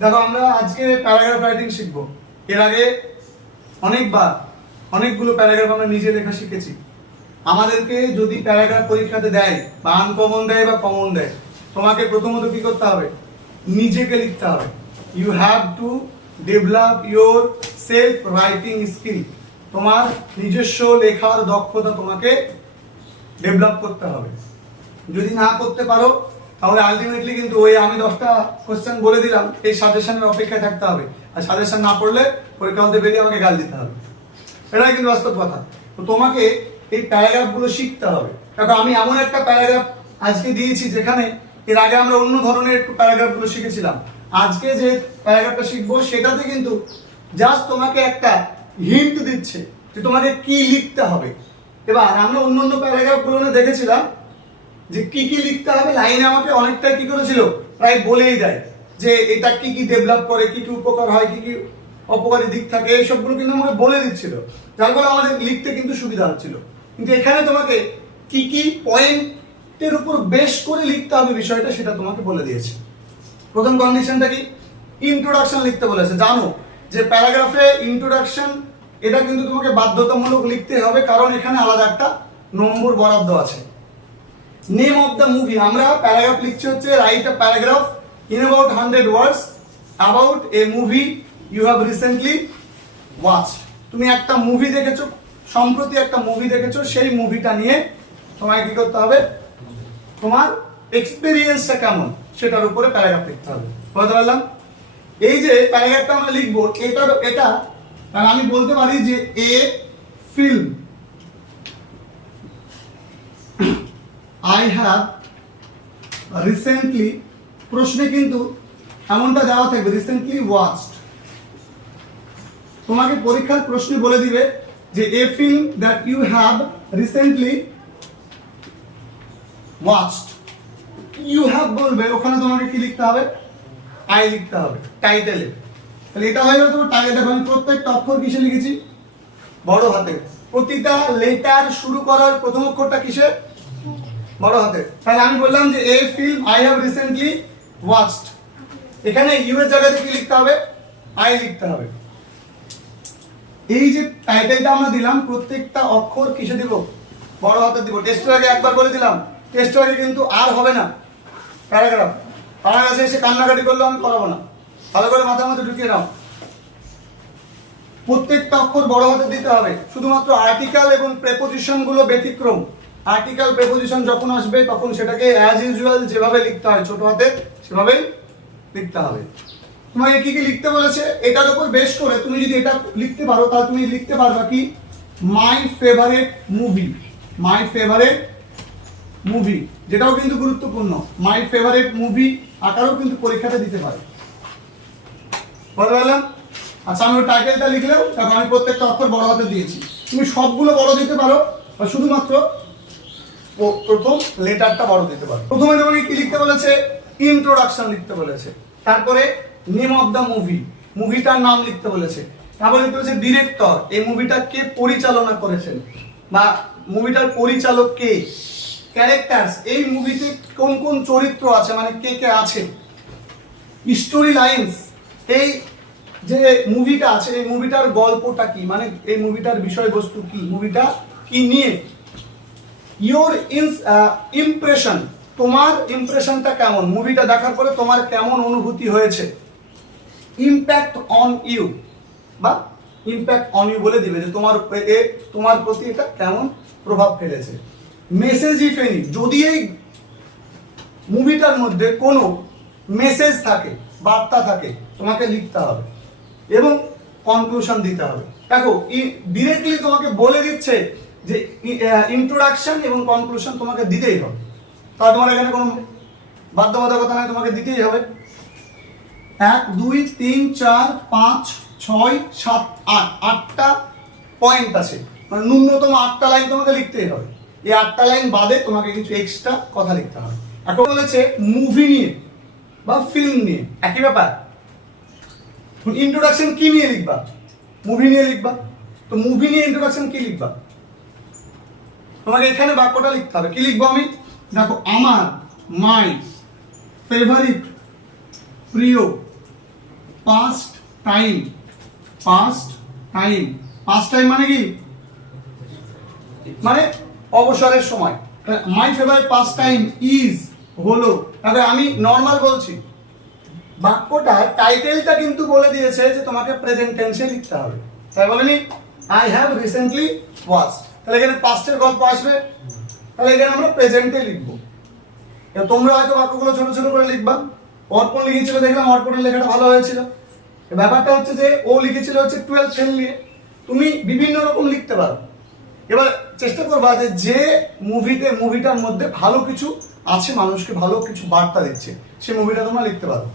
দেখো, আমরা আজকে প্যারাগ্রাফ রাইটিং শিখব। এর আগে অনেকবার, অনেকগুলো প্যারাগ্রাফ আমরা নিজে লেখা শিখেছি। আমাদেরকে যদি প্যারাগ্রাফ পরীক্ষাতে দেয়, বা আনকমন দেয় বা কমন দেয়, তোমাকে প্রথমত কি করতে হবে? নিজেকে লিখতে হবে। You have to develop yourself writing skill তোমার নিজস্ব লেখার দক্ষতা তোমাকে ডেভেলপ করতে হবে। যদি না করতে পারো তাহলে আলটিমেটলি কিন্তু ওই আমি দশটা কোশ্চেন বলে দিলাম, এই সাজেশনের অপেক্ষায় থাকতে হবে। আর সাজেশন না পড়লে পরীক্ষা হতে বেরিয়ে আমাকে গাল দিতে হবে। এটাই কিন্তু বাস্তব কথা। তো তোমাকে এই প্যারাগ্রাফগুলো শিখতে হবে। দেখো, আমি এমন একটা প্যারাগ্রাফ আজকে দিয়েছি যেখানে এর আগে আমরা অন্য ধরনের একটু প্যারাগ্রাফগুলো শিখেছিলাম। আজকে যে প্যারাগ্রাফটা শিখব, সেটাতে কিন্তু জাস্ট তোমাকে একটা হিন্ট দিচ্ছে যে তোমাকে কি লিখতে হবে। এবার আমরা অন্য অন্য প্যারাগ্রাফগুলো দেখেছিলাম যে কি কি লিখতে হবে, লাইনে আমাকে অনেকটা কি করেছিল, প্রায় বলেই দেয় যে এটা কি কি ডেভেলপ করে, কি কি উপকার হয়, কি কি অপকারী দিক থাকে, এই সবগুলো কিন্তু আমাকে বলে দিচ্ছিল। যার ফলে আমাদের লিখতে কিন্তু সুবিধা হচ্ছিল। কিন্তু এখানে তোমাকে কি কি পয়েন্টের উপর বেশ করে লিখতে হবে বিষয়টা সেটা তোমাকে বলে দিয়েছে। প্রথম কন্ডিশনটা কি? ইন্ট্রোডাকশন লিখতে বলেছে। জানো যে প্যারাগ্রাফে ইন্ট্রোডাকশন এটা কিন্তু তোমাকে বাধ্যতামূলক লিখতে হবে, কারণ এখানে আলাদা একটা নম্বর বরাদ্দ আছে। নেম অফ দ্য মুভি আমরা প্যারাগ্রাফ লিখছি হচ্ছে write a paragraph in about hundred words about a movie you have recently watch তুমি একটা মুভি দেখেছ, সম্প্রতি একটা মুভি দেখেছ, সেই মুভিটা নিয়ে তোমায় কি করতে হবে? তোমার এক্সপিরিয়েন্সটা কেমন? সেটার উপরে প্যারাগ্রাফ লিখতে হবে। বুঝতে পারলাম? এই যে প্যারাগ্রাফটা আমরা লিখব এটা এটা আমি বলতে পারি যে a film I have recently প্রশ্নে কিন্তু এমনটা দেওয়া থাকবে রিসেন্টলি ওয়াচড তোমাকে পরীক্ষার প্রশ্নে বলে দিবে যে a film that you have recently watched you have বলবে, ওখানে তোমাকে কি লিখতে হবে? আই লিখতে হবে টাইটেলে তাহলে এটা হয়ে গেল তোমার টাইটেল দেখো, আমি প্রত্যেকটা অক্ষর কিসে লিখেছি? বড় হাতে। প্রতিটা লেটার শুরু করার প্রথম অক্ষরটা কিসে বড় হাতে। তাহলে আমি বললাম যে a film I have recently watched এখানে ইউ এর জায়গাতে কি লিখতে হবে? আই লিখতে হবে। এই যে টাইটেলটা আমরা দিলাম, প্রত্যেকটা অক্ষর কিসে দিব? বড় হাতে দিব। টেস্টের আগে একবার বলে দিলাম। টেস্টের আগে কিন্তু আর হবে না। প্যারাগ্রাফ কাছে এসে কান্নাকাটি করলে আমি করাবো না। ভালো করে মাথার মধ্যে ঢুকিয়ে নাও। প্রত্যেকটা অক্ষর বড় হাতে দিতে হবে। শুধুমাত্র আর্টিকেল এবং প্রেপোজিশনগুলো ব্যতিক্রম। আর্টিকেল প্রেপোজিশন যখন আসবে, তখন সেটাকে অ্যাজ ইউজুয়াল যেভাবে লিখতে হয়, ছোট হাতে সেভাবেই লিখতে হবে। তোমাকে কি কি লিখতে বলেছে? এটার উপর বেশ করে তুমি যদি এটা লিখতে পারো, তাহলে তুমি লিখতে পারবা কি? My favourite movie my favourite movie যেটাও কিন্তু গুরুত্বপূর্ণ। মাই ফেভারেট মুভি আকারও কিন্তু পরীক্ষাটা দিতে পারে। বুঝতে পারলাম আচ্ছা আমি টাইটেলটা লিখলেও, দেখো, আমি প্রত্যেকটা অক্ষর বড় হাতে দিয়েছি। তুমি সবগুলো বড় দিতে পারো শুধুমাত্র প্রথম লেটারটা বড় দিতে পারো। প্রথমে তোমাকে কি লিখতে বলেছে? ইন্ট্রোডাকশন লিখতে বলেছে। তারপরে নেম অফ দ্য মুভি মুভিটার নাম লিখতে বলেছে। তারপরে লিখতে বলেছে ডিরেক্টর এই মুভিটা কে পরিচালনা করেছেন? বা মুভিটার পরিচালক কে? ক্যারেক্টার্স এই মুভিতে কোন কোন চরিত্র আছে? মানে কে কে আছে? স্টোরি লাইন্স এই যে মুভিটা আছে, এই মুভিটার গল্পটা কি? মানে এই মুভিটার বিষয়বস্তু কি? মুভিটা কি নিয়ে ইওর ইমপ্রেশন তোমার ইমপ্রেশনটা কেমন? মুভিটা দেখার পরে তোমার কেমন অনুভূতি হয়েছে? ইম্প্যাক্ট অন ইউ বা ইম্প্যাক্ট অন ইউ বলে দিবে যে তোমার তোমার প্রতি এটা কেমন প্রভাব ফেলেছে। মেসেজ ইফ এনি যদি এই মুভিটার মধ্যে কোনো মেসেজ থাকে, বার্তা থাকে, তোমাকে লিখতে হবে এবং কনক্লুশন দিতে হবে। দেখো ডিরেক্টলি তোমাকে বলে দিচ্ছে যে ইন্ট্রোডাকশন এবং কনক্লুশন তোমাকে দিতেই হবে। তাহলে তোমার এখানে কোনো বাধ্যবাধকতা নাই, তোমাকে দিতেই হবে। এক, দুই, তিন, চার, পাঁচ, ছয়, সাত, আট। আটটা পয়েন্ট আছে। মানে ন্যূনতম আটটা লাইন তোমাকে লিখতেই হবে। এই আটটা লাইন বাদে তোমাকে কিছু এক্সট্রা কথা লিখতে হবে। এখন বলেছে মুভি নিয়ে বা ফিল্ম নিয়ে। একই ব্যাপার। ইন্ট্রোডাকশন কি নিয়ে লিখবা? মুভি নিয়ে লিখবা। তো মুভি নিয়ে ইন্ট্রোডাকশন কি লিখবা? তোমাকে এখানে বাক্যটা লিখতে হবে। কি লিখব আমি? দেখো, আমার মাই ফেভারিট প্রিয় pastime pastime pastime মানে কি? মানে অবসরের সময়। My favourite pastime is হলো। তাহলে আমি নর্মাল বলছি। বাক্যটা টাইটেলটা কিন্তু বলে দিয়েছে যে তোমাকে প্রেজেন্ট টেন্সে লিখতে হবে। তাই বলেনি? আই হ্যাভ রিসেন্টলি ওয়াচ তাহলে এখানে পাস্টের গল্প আসবে। তাহলে এখানে আমরা প্রেজেন্টে লিখব। তোমরা হয়তো বাক্যগুলো ছোট ছোট করে লিখবা। অর্পণ লিখেছিল দেখলাম অর্পণের লেখাটা ভালো হয়েছিল। ব্যাপারটা হচ্ছে যে ও লিখেছিল হচ্ছে টুয়েলভ ফেল নিয়ে। তুমি বিভিন্ন রকম লিখতে পারো। এবার চেষ্টা করবা যে যে মুভিতে মুভিটার মধ্যে ভালো কিছু আছে, মানুষকে ভালো কিছু বার্তা দিচ্ছে, সেই মুভিটা তোমরা লিখতে পারো।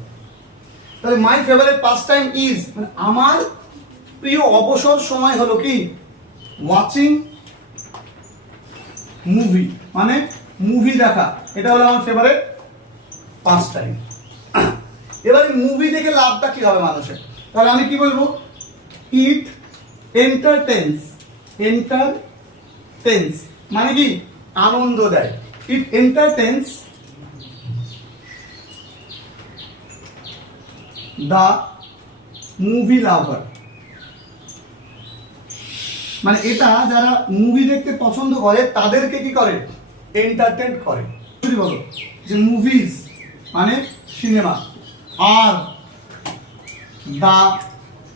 তাহলে my favourite pastime is মানে আমার প্রিয় অবসর সময় হলো কি? ওয়াচিং মুভি মানে মুভি দেখা, এটা হলো আমার ফেভারিট পাঁচ টাইম এবারে মুভি দেখে লাভটা কি হবে মানুষের? তাহলে আমি কি বলব? ইট এন্টারটেন্স এন্টারটেন্স মানে কি? আনন্দ দেয়। It entertains the movie lover মানে এটা যারা মুভি দেখতে পছন্দ করে, তাদেরকে কি করে? এন্টারটেন করে। যদি বলো যে মুভিজ মানে cinema are the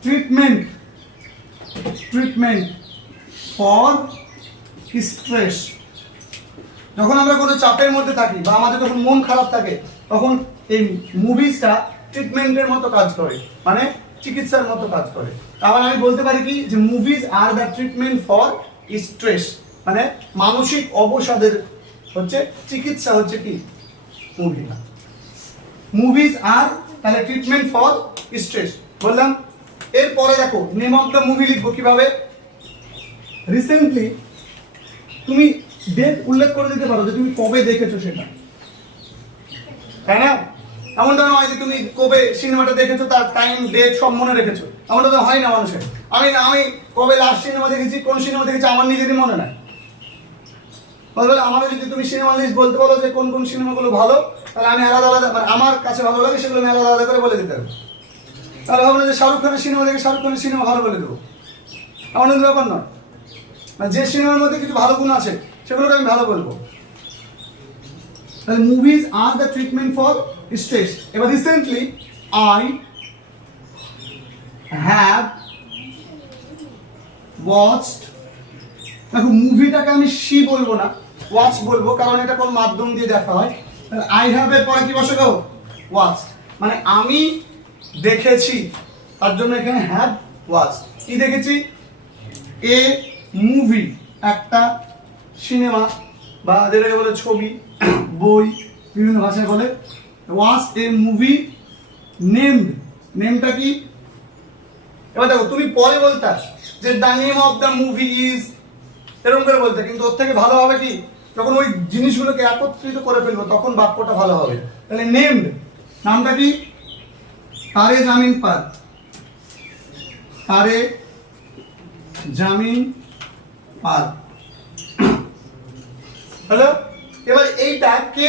treatment treatment for stress যখন আমরা কোনো চাপের মধ্যে থাকি বা আমাদের যখন মন খারাপ থাকে, তখন এই মুভিসটা ট্রিটমেন্টের মতো কাজ করে। মানে চিকিৎসার মতো কাজ করে। আবার আমি বলতে পারি কি, যে movies are the treatment for stress মানে মানসিক অবসাদের হচ্ছে, চিকিৎসা হচ্ছে কি? মুভি না মুভিজ আর তাহলে ট্রিটমেন্ট ফর স্ট্রেস বললাম, এরপরে দেখো নেম অফ দ্য মুভি লিখব কীভাবে? রিসেন্টলি তুমি ডেট উল্লেখ করে দিতে পারো যে তুমি কবে দেখেছ সেটা। তাই না? এমনটা নয় যে তুমি কবে সিনেমাটা দেখেছ, তার টাইম ডেট সব মনে রেখেছো। এমনটা তো হয় না মানুষের। আমি আমি কবে লাস্ট সিনেমা দেখেছি, কোন সিনেমা দেখেছি, আমার নিজেরই মনে নাই। বলবে, আমাকে যদি তুমি সিনেমা লিস্ট বলতে বলো যে কোন কোন সিনেমাগুলো ভালো, তাহলে আমি আলাদা আলাদা মানে আমার কাছে ভালো লাগে, সেগুলো আমি আলাদা আলাদা করে বলে দিতে পারব তাহলে ভাবলো যে শাহরুখ খানের সিনেমা দেখে শাহরুখ খানের সিনেমা ভালো বলে দেবো। এমন ব্যাপার নয়। মানে যে সিনেমার মধ্যে কিছু ভালো গুণ আছে, সেগুলোকে আমি ভালো বলব। Movies are the treatment for stress এবার রিসেন্টলি আই হ্যাভ ওয়াচড দেখো মুভিটাকে আমি সি বলব না ওয়াচ বলব, কারণ এটা কোন মাধ্যম দিয়ে দেখা হয়। আই হ্যাভ এর পরে কি বসে গো? ওয়াচ মানে আমি দেখেছি, তার জন্য এখানে হ্যাভ ওয়াচ কি দেখেছি? এ মুভি একটা সিনেমা বা যেটাকে বলে ছবি, বই, বিভিন্ন ভাষায় বলে ওয়াচ এ মুভি নেমড নেমটা কি? এবার দেখো, তুমি পরে বলতা যে the name of the movie is এরকম করে বলতে। কিন্তু ওর থেকে ভালো হবে কি? যখন ওই জিনিসগুলোকে একত্রিত করে ফেলব, তখন বাক্যটা ভালো হবে। তাহলে নেমড নামটা কি? তারে জামিন পার। তারে জামিন পার। হ্যালো? এবার এইটা কে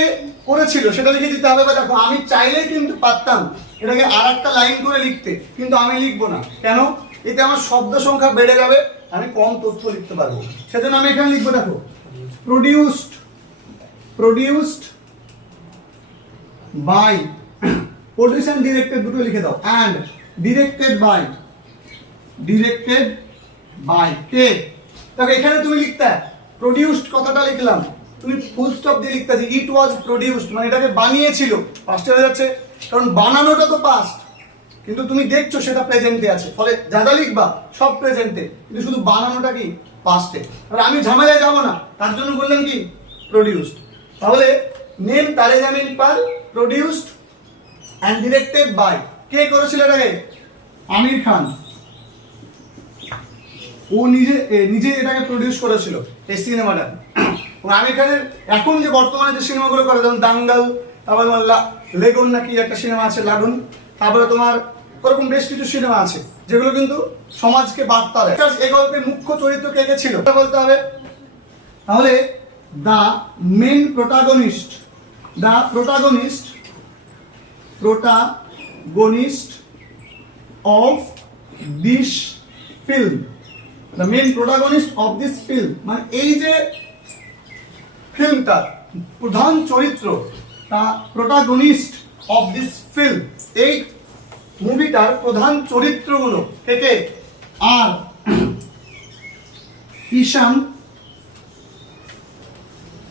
করেছিল সেটা লিখে দিতে হবে। দেখো, আমি চাইলেই কিন্তু পারতাম এটাকে আর একটা লাইন করে লিখতে, কিন্তু আমি লিখব না। কেন? এতে আমার শব্দ সংখ্যা বেড়ে যাবে, আমি কম তথ্য লিখতে পারব। সেজন্য আমি এখানে লিখব, দেখো produced produced by produce and directed দুটো লিখে দাও। And directed by directed by কে? দেখো, এখানে তুমি লিখতে প্রডিউসড কথাটা লিখলাম। তুমি ফুল স্টপ দিয়ে লিখতে ইট ওয়াজ প্রডিউসড মানে এটাকে বানিয়েছিল পাস্টে হয়ে যাচ্ছে, কারণ বানানোটা তো পাস্ট কিন্তু তুমি দেখছ সেটা প্রেজেন্টে আছে, ফলে যা যা লিখবা সব প্রেজেন্টে কিন্তু শুধু বানানোটা কি পাস্টে আর আমি ঝামেলায় যাব না, তার জন্য বললাম কি প্রডিউসড তাহলে name Taare Zameen Par produced and directed by কে করেছিল এটাকে? আমির খান। ও নিজে নিজে এটাকে প্রডিউস করেছিল, এই সিনেমাটা আমির খানের এখন যে বর্তমানে যে সিনেমাগুলো করে, যেমন দাঙ্গাল, তারপর তোমার লেগুন নাকি একটা সিনেমা আছে, লাগুন, তারপরে তোমার ওরকম বেশ কিছু সিনেমা আছে, যেগুলো কিন্তু সমাজকে বার্তা দেয়। এই গল্পের মুখ্য চরিত্র কে কে ছিল? বলতে হবে। তাহলে the main protagonist the protagonist protagonist of this film the main protagonist of this film মানে এই যে ফিল্মটা প্রধান চরিত্র তা প্রোটাগনিস্ট অফ দিস ফিল্ম এই মুভিটার প্রধান চরিত্রগুলো থেকে আর ঈশান।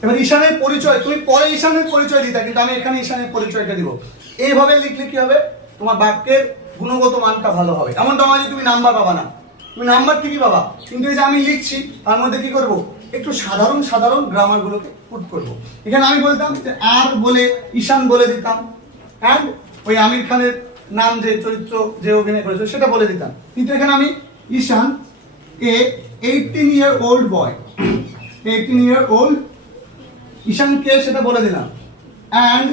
এবার ঈশানের পরিচয়, তুমি পরে ঈশানের পরিচয় দিতা, কিন্তু আমি এখানে ঈশানের পরিচয়টা দিব। এইভাবে লিখলে কি হবে? তোমার বাক্যের গুণগত মানটা ভালো হবে। এমনটা নয় যে তুমি নাম্বার পাবা না। তুমি নাম্বার ঠিকই পাবা। কিন্তু এই যে আমি লিখছি, তার মধ্যে কি করব? একটু সাধারণ সাধারণ গ্রামারগুলোকে পুট করব। এখানে আমি বলতাম যে আর বলে, ঈশান বলে দিতাম। অ্যান্ড ওই আমির খানের নাম যে চরিত্র, যে অভিনয় করেছে, সেটা বলে দিতাম। কিন্তু এখানে আমি Ishaan, a eighteen year old boy eighteen year old Ishaan কে সেটা বলে দিলাম। অ্যান্ড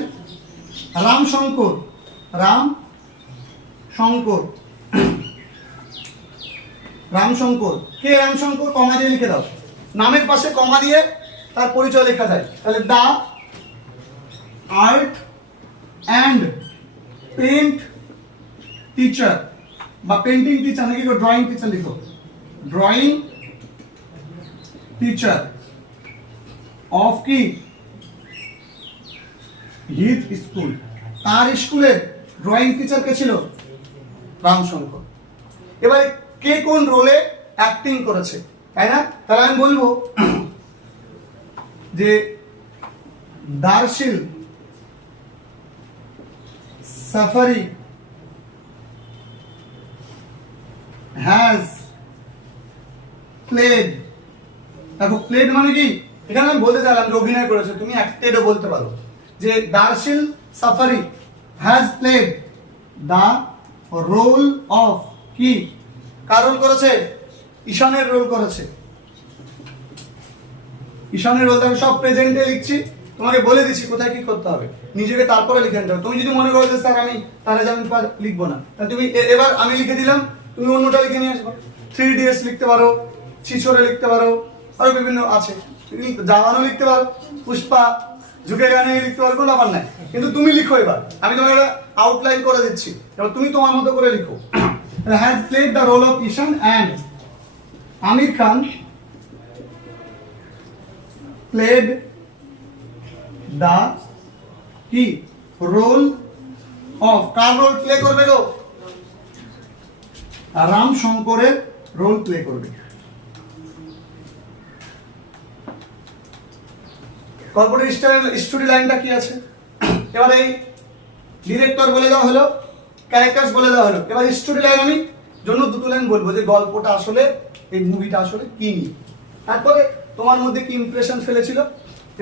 রাম শঙ্কর রাম শঙ্কর। রাম শঙ্কর। কে রাম শঙ্কর? দিয়ে লিখে দাও। নামের পাশে কমা দিয়ে তার পরিচয় লেখা যায়। তাহলে the, art, and paint teacher বা পেন্টিং টিচার নাকি ড্রয়িং টিচার লিখো। ড্রয়িং টিচার অফ কি? His school. তার স্কুলের ড্রয়িং টিচার কে ছিল? রামশঙ্কর। এবারে কে কোন রোলে অ্যাক্টিং করেছে? তাই না? তাহলে আমি বলব যে দার্শিল সাফারি হ্যাজ প্লেড দেখো প্লেড মানে কি? এখানে আমি বলতে চাইলাম যে অভিনয় করেছে, তুমি অ্যাক্টেডও বলতে পারো। যে Darsheel Safary has played the role of কি? কারণ করেছে? ঈশানের রোল করেছে। ঈশানের রোল আমি সব প্রেজেন্টে লিখছি, তোমাকে বলে দিচ্ছি কোথায় কি করতে হবে। নিজেকে তারপরে লিখে নিতে হবে। তুমি যদি মনে করো যে, স্যার, আমি তাহলে আমি লিখব না। তাহলে তুমি এবার আমি লিখে দিলাম, তুমি অন্যটা লিখে নিয়ে আসব। থ্রি ডিএস লিখতে পারো ছিছরে লিখতে পারো, আরও বিভিন্ন আছে। জামানো লিখতে পারো, পুষ্পা ঝুঁকে গানে লিখতে পারো, কোনো ব্যাপার নাই। কিন্তু তুমি লিখো এবার। আমি তোমাকে একটা আউটলাইন করে দিচ্ছি। এবার তুমি তোমার মতো করে লিখো। Has played the role of Ishaan and Aamir Khan played the কি রোল অফ কার রোল প্লে করবে গো? রাম শঙ্করের রোল প্লে করবে গল্পের স্টোরি লাইনটা কি আছে? এবার এই ডিরেক্টর বলে দেওয়া হলো ক্যারেক্টার্স বলে দেওয়া হলো। এবার স্টোরি লাইন আমি জন্য দুটো লাইন বলব যে গল্পটা আসলে এই মুভিটা আসলে কি নিয়ে তারপরে তোমার মধ্যে কি ইমপ্রেশন ফেলেছিল?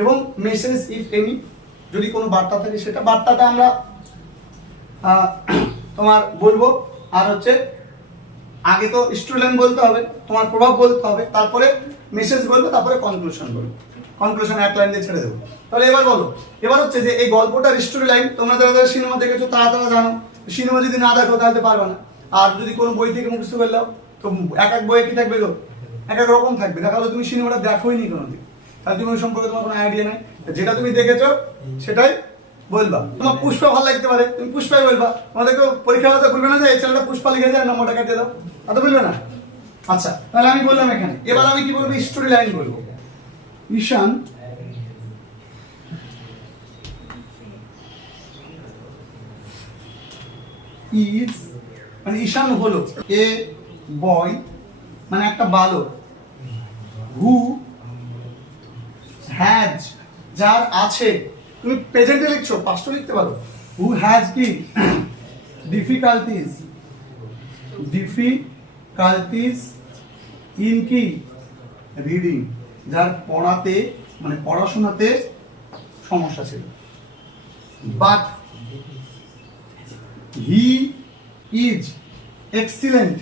এবং মেসেজ ইফ এনি যদি কোনো বার্তা থাকে সেটা বার্তাটা আমরা তোমার বলব। আর হচ্ছে, আগে তো স্টুডেন্ট বলতে হবে, তোমার প্রভাব বলতে হবে। তারপরে মেসেজ বলব, তারপরে কনক্লুশন বলব। কনক্লুশন এক লাইন দিয়ে ছেড়ে দেবো। তাহলে এবার বলো, এবার হচ্ছে যে এই গল্পটার স্টোরি লাইন তোমরা যারা যারা সিনেমা দেখেছ, তারা তারা জানো। সিনেমা যদি না দেখো, তাহলে পারবে না। আর যদি কোনো বই থেকে মুখস্থ করলেও তো এক এক বইয়ে কি থাকবে গো? এক এক রকম থাকবে। দেখা তুমি সিনেমাটা দেখোই নি কোনোদিন। তাহলে তুমি ওই সম্পর্কে তোমার কোনো আইডিয়া নাই। যেটা তুমি দেখেছ, সেটাই বলবা। তোমার পুষ্পা ভালো লাগতে পারে। তুমি পুষ্পাই বলবা। তোমাদেরকে পরীক্ষা হলে তো বলবে না যে এই ছেলেটা পুষ্পা লিখে যায় নম্বরটা কাটিয়ে দাও। তা তো বলবে না। আচ্ছা তাহলে আমি বললাম এখানে। এবার আমি কি বলব? স্টোরি লাইন বলব। ঈশান। ইজ মানে ঈশান হলো। এ বয় মানে একটা বালক হু হ্যাজ যার আছে, তুমি প্রেজেন্টে লিখছো পাস্ট লিখতে পারো হু হ্যাজ কি? ডিফিকাল্টিস ডিফিকাল্টিস ইন কি? রিডিং যার পড়াতে মানে পড়াশোনাতে সমস্যা ছিল। But he is excellent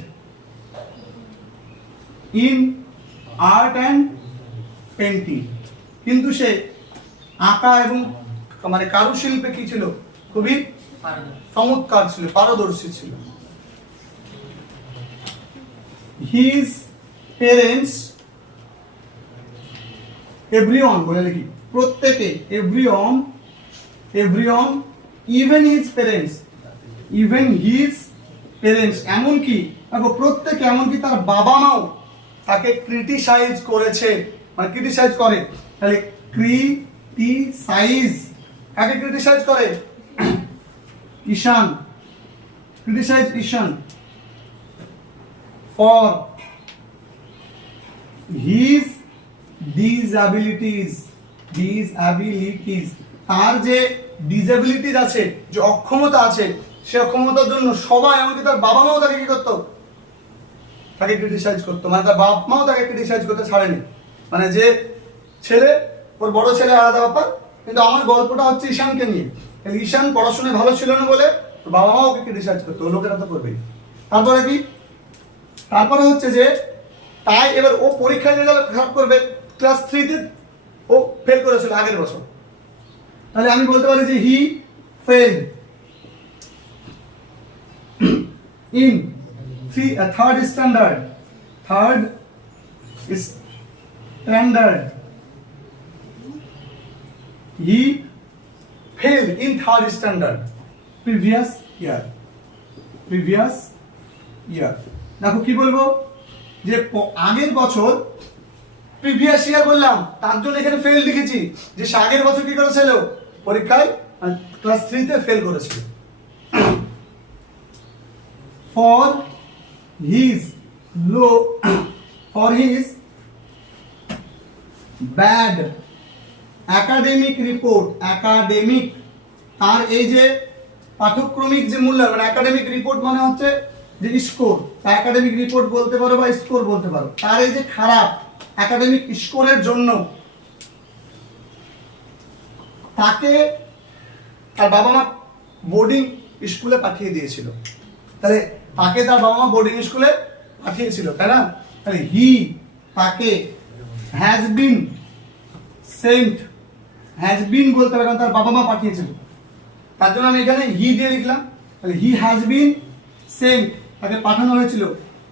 in art and painting কিন্তু সে আঁকা এবং মানে কারুশিল্পে কি ছিল? খুবই চমৎকার ছিল, পারদর্শী ছিল। হিজ পেরেন্টস এভরিওয়ান বলে লিখি, প্রত্যেকে everyone everyone even his parents even his parents এমনকি, দেখো, প্রত্যেকে, এমনকি তার বাবা মাও তাকে ক্রিটিসাইজ করেছে। মানে ক্রিটিসাইজ করে। তাহলে ক্রিটিসাইজ কাকে ক্রিটিসাইজ করে? ঈশান। Criticise Ishan. For his disabilities disabilities তার যে ডিসএবিলিটিস আছে, যে অক্ষমতা আছে, সে অক্ষমতার জন্য সবাই এমনকি তার বাবা মাও তাকে কি করতো? তাকে ক্রিটিসাইজ করতো। মানে তার বাপ মাও তাকে ক্রিটিসাইজ করতে ছাড়েনি। মানে যে ছেলে, ওর বড় ছেলে আলাদা ব্যাপার, কিন্তু আমার গল্পটা হচ্ছে ঈশানকে নিয়ে। ঈশান পড়াশোনায় ভালো ছিল না বলে বাবা মাও ওকে ক্রিটিসাইজ করতো লোকেরা তো করবেই। তারপরে কি? তারপরে হচ্ছে যে, তাই এবার ও পরীক্ষায় রেজাল্ট খারাপ করবে ক্লাস থ্রিতে ও ফেল করেছিল আগের বছর। তাহলে আমি বলতে পারি যে he fail in three third standard third standard he fail in third standard previous year previous year দেখো কি বলব? যে আগের বছর প্রিভিয়াস ইয়ার বললাম, তার জন্য এখানে ফেল লিখেছি। যে সে আগের বছর কি করেছিল? পরীক্ষায় ক্লাস থ্রিতে ফেল করেছিল। For his low for his bad academic report academic তার এই যে পাঠ্যক্রমিক যে মূল্যায়ন একাডেমিক রিপোর্ট মানে হচ্ছে যে স্কোর তা একাডেমিক রিপোর্ট বলতে পারো বা স্কোর বলতে পারো, তার এই যে খারাপ একাডেমিক স্কোরের জন্য তাকে তার বাবা মা বোর্ডিং স্কুলে পাঠিয়ে দিয়েছিল। তাহলে তাকে তার বাবা মা বোর্ডিং স্কুলে পাঠিয়েছিল, তাই না? তাহলে হি তাকে has been sent has been বলতে হবে, কারণ তার বাবা মা পাঠিয়েছিল। তার জন্য আমি এখানে হি দিয়ে লিখলাম। তাহলে হি হ্যাজ বিন সেন্ট তাকে পাঠানো হয়েছিল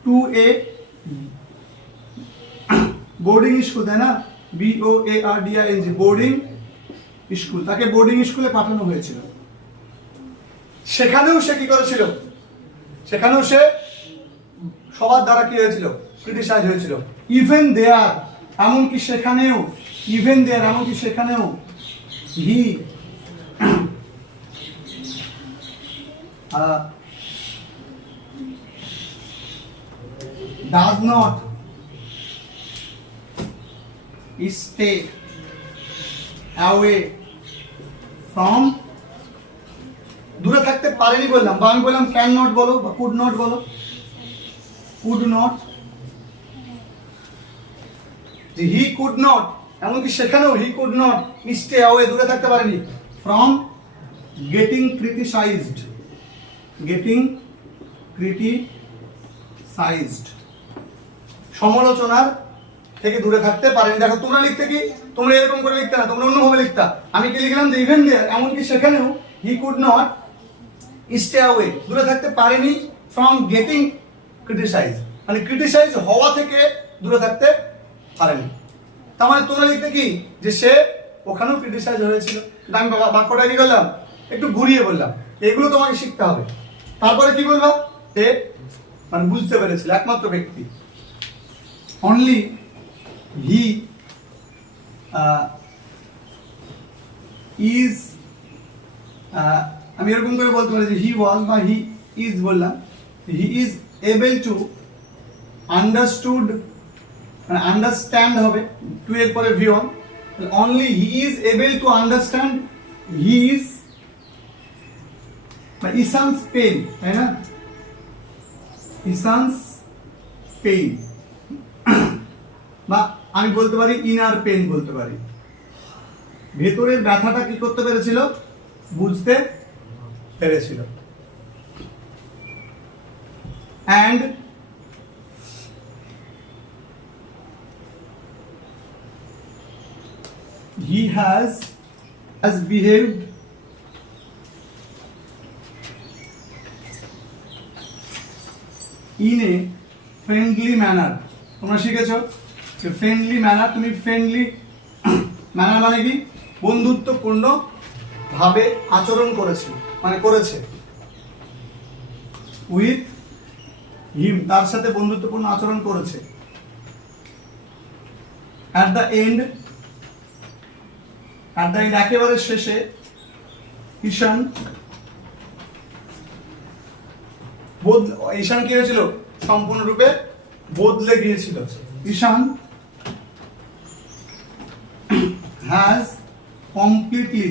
টু এ বোর্ডিং স্কুল তাই না? B O A R D I N G boarding school তাকে বোর্ডিং স্কুলে পাঠানো হয়েছিল। সেখানেও সে কি করেছিল? সেখানেও সে সবার দ্বারা কি হয়েছিল? ক্রিটিসাইজ হয়েছিল। ইভেন দেয়ার এমনকি সেখানেও ইভেন দেয়ার এমনকি সেখানেও হি does not stay away from দূরে থাকতে পারেনি বললাম, বা আমি বললাম ক্যান নট বলো বা কুড নট বলো। কুড নট যে হি কুড নট এমনকি সেখানেও he could not stay away দূরে থাকতে পারেনি। From getting criticized getting criticized সমালোচনার থেকে দূরে থাকতে পারেনি। দেখো, তোমরা লিখতে কি? তোমরা এরকম করে লিখতে না, তোমরা অন্যভাবে লিখতা। আমি কি লিখলাম যে ইভেন দেয়ার এমনকি সেখানেও he could not stay away দূরে থাকতে পারেনি ফ্রম গেটিং ক্রিটিসাইজ মানে ক্রিটিসাইজ হওয়া থেকে দূরে থাকতে পারেনি। তার মানে তোমরা লিখতে কি? যে সে ওখানেও ক্রিটিসাইজ হয়েছিল। আমি বাক্যটা কি করলাম? একটু ঘুরিয়ে বললাম। এগুলো তোমাকে শিখতে হবে। তারপরে কি বলবা? সে মানে বুঝতে পেরেছিল, একমাত্র ব্যক্তি। অনলি হি ইজ আমি এরকম করে বলতে পারি যে হি ওয়াজ বা হি ইজ বললাম। He is able to understood মানে আন্ডারস্ট্যান্ড হবে। টু এর পরে V on only he is able to understand he is বা ইসানস পেন তাই না? ইসানস পেইন বা আমি বলতে পারি ইনার পেন বলতে পারি। ভেতরের ব্যথাটা কি করতে পেরেছিল? বুঝতে পেরেছিল। And he has has behaved in a friendly manner. তোমরা শিখেছ যে ফ্রেন্ডলি ম্যানার তুমি ফ্রেন্ডলি ম্যানার মানে কি? বন্ধুত্বপূর্ণ ভাবে আচরণ করেছে মানে করেছে। উইথ হিম তার সাথে বন্ধুত্বপূর্ণ আচরণ করেছে। At the end at the end একেবারে শেষে, ঈশান ঈশান কি হয়েছিল? সম্পূর্ণরূপে বদলে গিয়েছিল। Ishaan has completely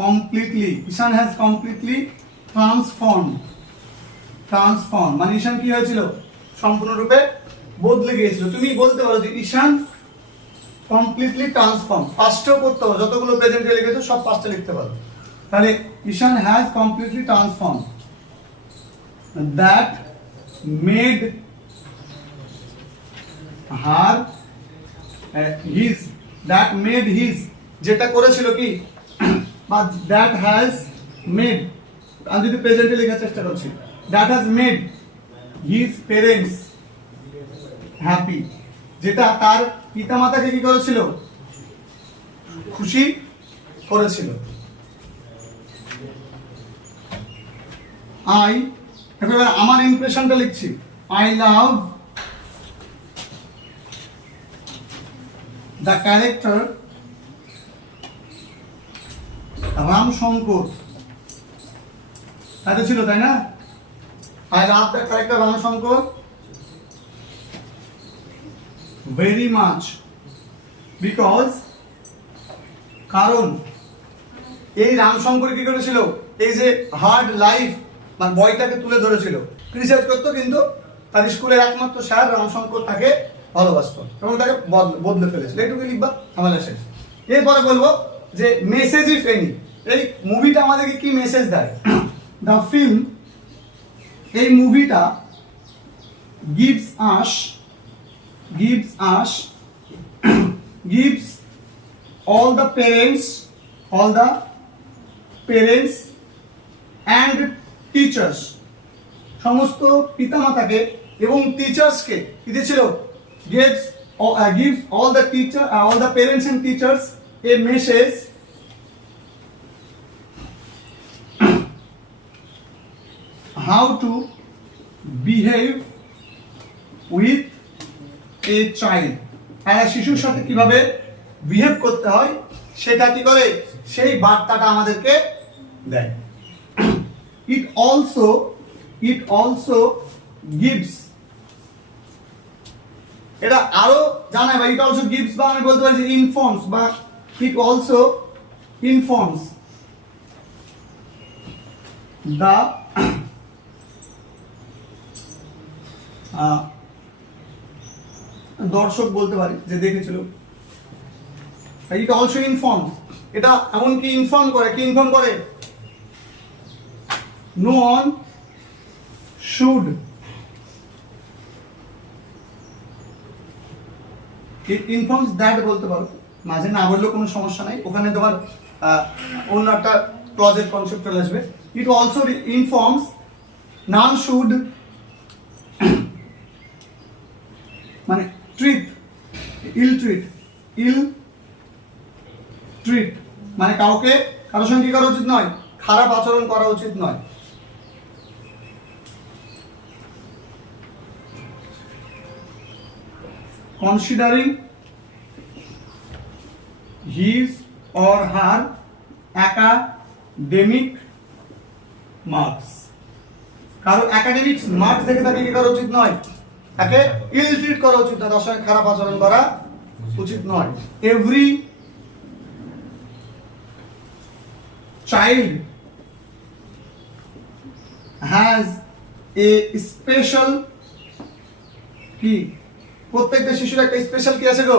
completely. Ishaan has completely transformed. Transform মানে ঈশান কি হয়েছিল? সম্পূর্ণরূপে বদলে গিয়েছিল। তুমি বলতে পারো যে ঈশান কমপ্লিটলি ট্রান্সফর্ম পাঁচটাও করতে হবে যতগুলো প্রেজেন্টে লিখেছো, সব পাঁচটা লিখতে পারো। তাহলে Ishaan has completely transform that made her his that made his যেটা করেছিল কি? বা দ্যাট হ্যাজ মেড আমি যদি প্রেজেন্টে লেখার চেষ্টা করছি that has made his parents happy যেটা তার পিতামাতাকে কি করেছিল? খুশি করেছিল। আই এবার আমার ইমপ্রেশনটা লিখছি। I love the character Ram Shankar তাই তো ছিল, তাই না? I love the character Ram Shankar very much because কারণ, এই রামশঙ্কর কি করেছিল? এই যে হার্ড লাইফ মানে বইটাকে তুলে ধরেছিল। রিসার্চ করতো, কিন্তু তার স্কুলের একমাত্র স্যার রামশঙ্কর তাকে ভালোবাসতো এবং তাকে বদলে- ফেলেছিল। এইটুকু লিখবা আমাদের শেষ। এরপরে বলব যে মেসেজ ইফ এই মুভিটা আমাদেরকে কি মেসেজ দেয়? দ্য ফিল্ম এই মুভিটা gives us gives us gives all the parents all the parents and teachers সমস্ত পিতামাতাকে এবং টিচার্সকে ইতে ছিল gets gives all the teacher all the parents and teachers a message how to behave with a child একটা শিশুর সাথে কীভাবে বিহেভ করতে হয়, সেটা কি করে? সেই বার্তাটা আমাদেরকে দেয়। It also it also gives এটা আরও জানায় বা ইট অলসো গিভস বা আমি বলতে পারি যে ইনফর্মস বা ইট অলসো ইনফর্মস দা দর্শক বলতে পারি, যে দেখেছিল। ইট অলসো ইনফর্ম এটা এমনকি ইনফর্ম করে? কি ইনফর্ম করে? No one should it informs that বলতে পারো। মাঝে না বললেও কোনো সমস্যা নাই। ওখানে তোমার অন্য একটা ক্লজের কনসেপ্ট চলে আসবে। It also informs none should মানে treat ill treat ill treat মানে কাউকে, কারোর সঙ্গে করা উচিত নয়? খারাপ আচরণ করা উচিত নয়। Considering his or her academic marks কারও একাডেমিক মার্কস দেখে তাকে কি করা উচিত নয়? তাকে ইল ট্রিট করা উচিত নয়, তার সঙ্গে খারাপ আচরণ করা উচিত নয়। Every child has a special কি প্রত্যেকটা শিশুর একটা স্পেশাল কি আছে গো।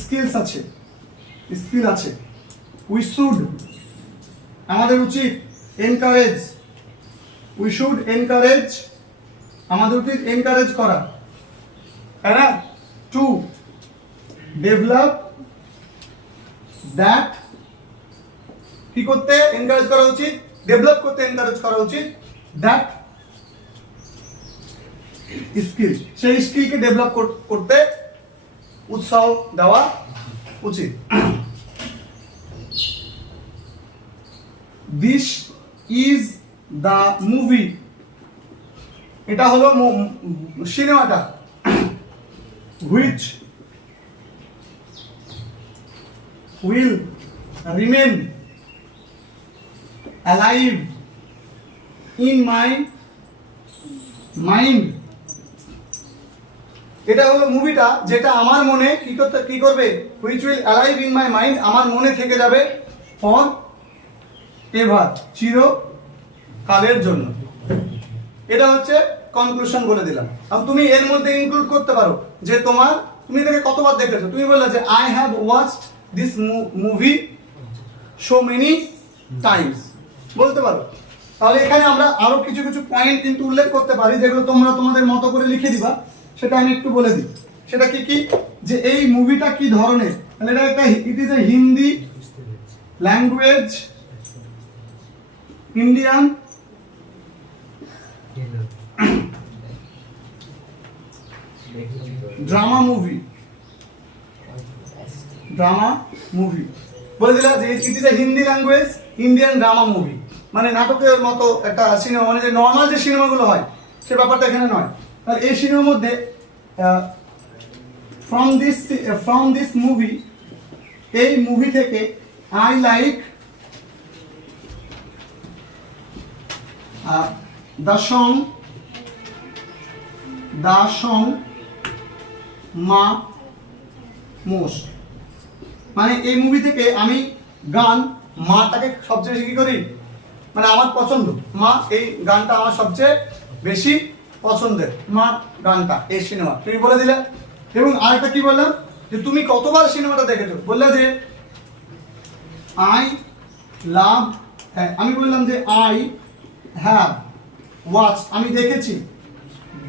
স্কিলস আছে। স্কিল আছে। উই শুড আমাদের উচিত এনকারেজ উই শুড এনকারেজ আমাদের উচিত এনকারেজ করা। তাই টু ডেভেলপ দ্যাট কি করতে এনকারেজ করা উচিত? ডেভেলপ করতে এনকারেজ করা উচিত। দ্যাট স্কিল সেই স্কিলকে ডেভেলপ করতে উৎসাহ দেওয়া উচিত। দিস ইজ দ্য মুভি এটা হলো সিনেমাটা। Which will remain alive in my mind এটা হলো মুভিটা যেটা আমার মনে কি করতে কি করবে? Which will alive in my mind আমার মনে থেকে যাবে ফর এভার চির কালের জন্য। এটা হচ্ছে কনক্লুশন বলে দিলাম। আর তুমি এর মধ্যে ইনক্লুড করতে পারো যে তোমার তুমি এটাকে কতবার দেখেছ? তুমি বললে যে I have watched this movie so many times বলতে পারো? তাহলে এখানে আমরা আরও কিছু কিছু পয়েন্ট কিন্তু উল্লেখ করতে পারি যেগুলো তোমরা তোমাদের মতো করে লিখে দিবা সেটা আমি একটু বলে দিই। সেটা কি কি? যে এই মুভিটা কি ধরনের? মানে এটা একটা it is a Hindi language Indian drama movie drama movie বলে দিলা যে it is a Hindi language Indian drama movie মানে নাটকের মতো একটা সিনেমা মানে যে নর্মাল যে সিনেমাগুলো হয়, সে ব্যাপারটা এখানে নয়। আর এই সিনেমার মধ্যে from this from this movie এই মুভি থেকে I like the song the song Maa most মানে এই মুভি থেকে আমি গান মাটাকে সবচেয়ে বেশি কি করি? মানে আমার পছন্দ। মা এই গানটা আমার সবচেয়ে বেশি পছন্দের। মা গানটা, এই সিনেমা। তুমি বলে দিলে। এবং আরেকটা কি বললাম? যে তুমি কতবার সিনেমাটা দেখেছ? বললে যে, আই লাভ হ্যাঁ আমি বললাম যে, আই হ্যাভ ওয়াচ আমি দেখেছি।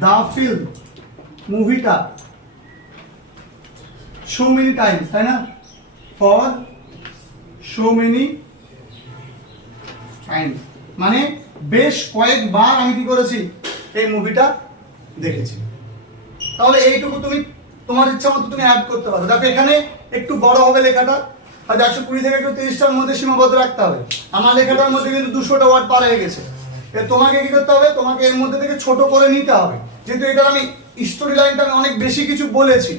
দ্য ফিল্ম, মুভিটা। সো মেনি টাইমস, তাই না? ফর সো মেনি টাইমস মানে বেশ কয়েকবার আমি কি করেছি? এই মুভিটা দেখেছি। তাহলে এইটুকু তুমি, তোমার ইচ্ছা মতো তুমি অ্যাড করতে পারো। দেখো, এখানে একটু বড় হবে লেখাটা। হয়তো একশো কুড়ি থেকে একটু তিরিশটার মধ্যে সীমাবদ্ধ রাখতে হবে। আমার লেখাটার মধ্যে কিন্তু দুশোটা ওয়ার্ড পার হয়ে গেছে। তোমাকে কি করতে হবে? তোমাকে এর মধ্যে থেকে ছোট করে নিতে হবে। যেহেতু এটার আমি স্টোরি লাইনটা আমি অনেক বেশি কিছু বলেছি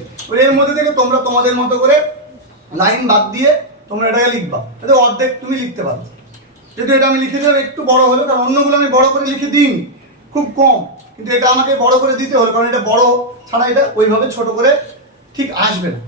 এর মধ্যে থেকে তোমরা তোমাদের মতো করে লাইন বাদ দিয়ে তোমরা এটাকে লিখবা। এতে অর্ধেক তুমি লিখতে পারো। যেহেতু এটা আমি লিখে দিলাম, একটু বড় হলো কারণ অন্যগুলো আমি বড় করে লিখে দিই খুব কম। কিন্তু এটা আমাকে বড় করে দিতে হলো, কারণ এটা বড় ছাড়া এটা ওইভাবে ছোট করে ঠিক আসবে না।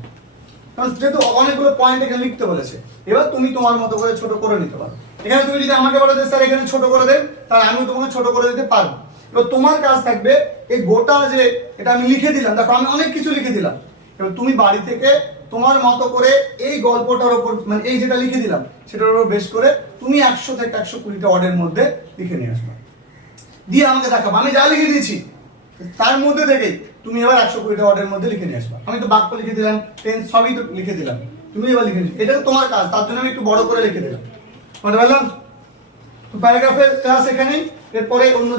কারণ যেহেতু অনেকগুলো পয়েন্ট এখানে লিখতে বলেছে, এবার তুমি তোমার মতো করে ছোট করে নিতে পারো। এখানে তুমি যদি আমাকে বলো যে, স্যার, এখানে ছোট করে দেন, তাহলে আমি তোমাকে ছোট করে দিতে পারব। এবার তোমার কাজ থাকবে, এই গোটা যে এটা আমি লিখে দিলাম, দেখো আমি অনেক কিছু লিখে দিলাম। এবার তুমি বাড়ি থেকে তোমার মতো করে এই গল্পটার ওপর মানে এই যেটা লিখে দিলাম, সেটার উপর বেশ করে তুমি একশো থেকে একশো কুড়িটা ওয়ার্ডের মধ্যে লিখে নিয়ে আসবে। দিয়ে আমাকে দেখাবো। আমি যা লিখে দিয়েছি, তার মধ্যে থেকেই তুমি এবার একশো কুড়িটা ওয়ার্ডের মধ্যে লিখে নিয়ে আসবে। আমি তো বাক্য লিখে দিলাম টেন্স সবই তো লিখে দিলাম। তুমি এবার লিখে এটা তো তোমার কাজ, তার জন্য আমি একটু বড় করে লিখে দিলাম। বুঝতে পারলাম? প্যারাগ্রাফের ক্লাস এখানেই, এরপরে অন্য